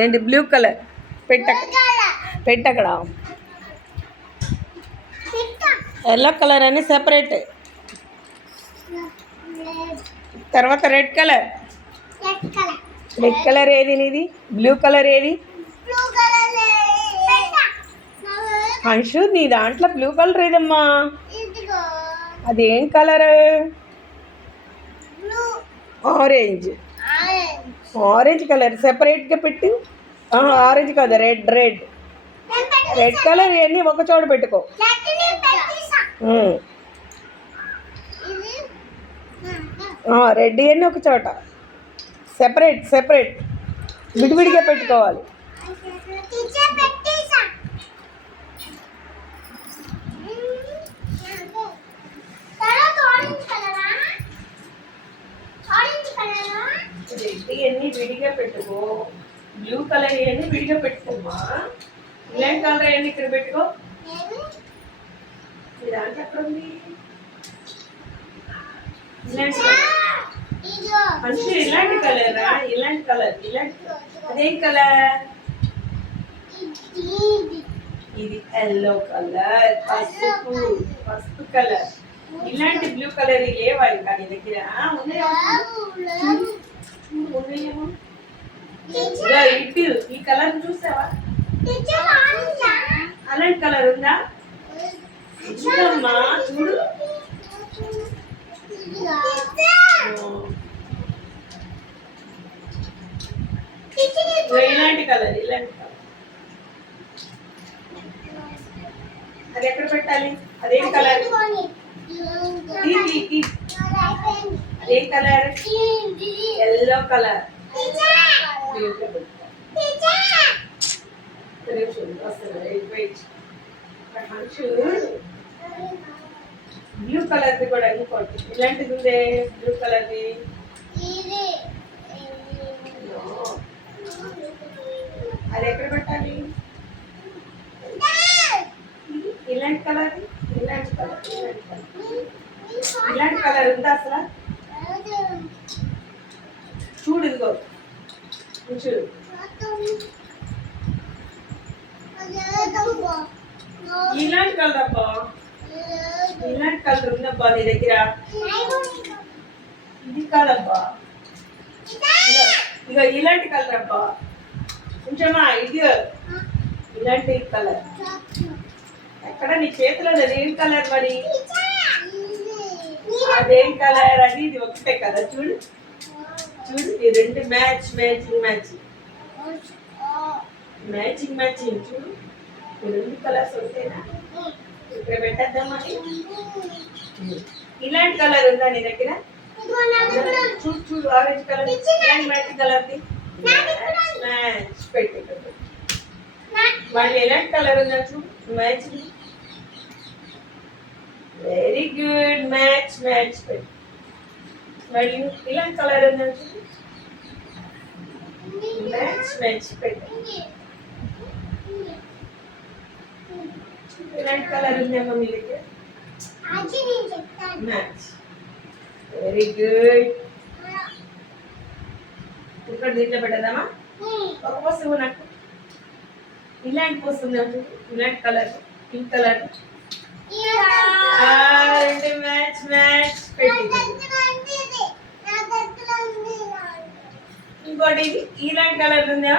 ఏంటి blue colour పెట్టక్కడ yellow colour అని separate, తర్వాత రెడ్ కలర్ ఏది నీది? బ్లూ కలర్ ఏది? అంశు నీ దాంట్లో బ్లూ కలర్ ఏదమ్మా? అదేం కలర్? ఆరెంజ్ కలర్ సెపరేట్గా పెట్టి. ఆరెంజ్ కాదు, రెడ్ కలర్ ఇవన్నీ ఒక చోట పెట్టుకో. రెడ్ ఇవన్నీ ఒక చోట సెపరేట్ విడివిడిగా పెట్టుకోవాలి. రెడ్ ఇవన్నీ విడిగా పెట్టుకో, బ్లూ కలర్ ఇవన్నీ విడిగా పెట్టుకోమ్మా. ఇలాంటి కలర్ ఇవన్నీ ఇక్కడ పెట్టుకో. దాంట్లో ఎక్కడ ఉంది? మంచి ఇలాంటి కలరా? ఇలాంటి కలర్ అదేం కలర్? ఇది ఎల్లో కలర్, పసుపు కలర్. ఇలాంటి బ్లూ కలర్ లేవా ఇంకా నీ దగ్గర? ఉన్నాయేమో. ఇటు ఈ కలర్ చూసావా? అలాంటి కలర్ ఉందా? ఉందమ్మా, చూడు. ఇలాంటి కలర్ అది ఎక్కడ పెట్టాలి? అదేం కలర్? అదేం కలర్? Yellow colour. బ్లూ కలర్ది కూడా ఇంకోటి ఇలాంటిది ఉందే, బ్లూ కలర్ది. అది ఎక్కడ పెట్టాలి? ఇలాంటి కలర్ ఉందా అసలు? చూడు, ఇదిగో చూడు. ఇలాంటి కలర్ అబ్బా, ఇలాంటి కలర్ ఉందబ్బా నీ దగ్గర? ఇది కాదబ్బా, ఇక ఇలాంటి కలర్ అబ్బా. కొంచెమా ఇది ఇలాంటి కలర్ ఎక్కడ నీ చేతిలో? అదేం కలర్ మరి? అదేం కలర్? అది ఇది ఒకటే కదా. చూడు ఈ రెండు మ్యాచింగ్ చూడు. ఈ రెండు కలర్స్ వస్తేనా? ఇక్కడ పెట్టేద్దామా? ఇలాంటి కలర్ ఉందా నీ దగ్గర? చూడు ఆరెంజ్ కలర్, మ్యాచింగ్ కలర్ది మ్యాచ్ పెట్టి. మళ్ళీ ఎలాంటి కలర్ ఉందా చూడు, మ్యాచింగ్. వెరీ గుడ్, మ్యాచ్ పెట్టి. మళ్ళీ ఇలాంటి కలర్ ఉందా చూడు, మ్యాచ్ పెట్టి. ఇలాంటి కలర్ ఉందేమో మీ దగ్గర? మ్యాచ్. Very good. ఇక్కడ దీంట్లో పెట్టదామా? ఒక వస్తువు నాకు ఇలాంటి వస్తుంది, ఇలాంటి కలర్, పింక్ కలర్. రెండు మ్యాచ్ పెట్టి. ఇంకోటి ఇలాంటి కలర్ ఉందా?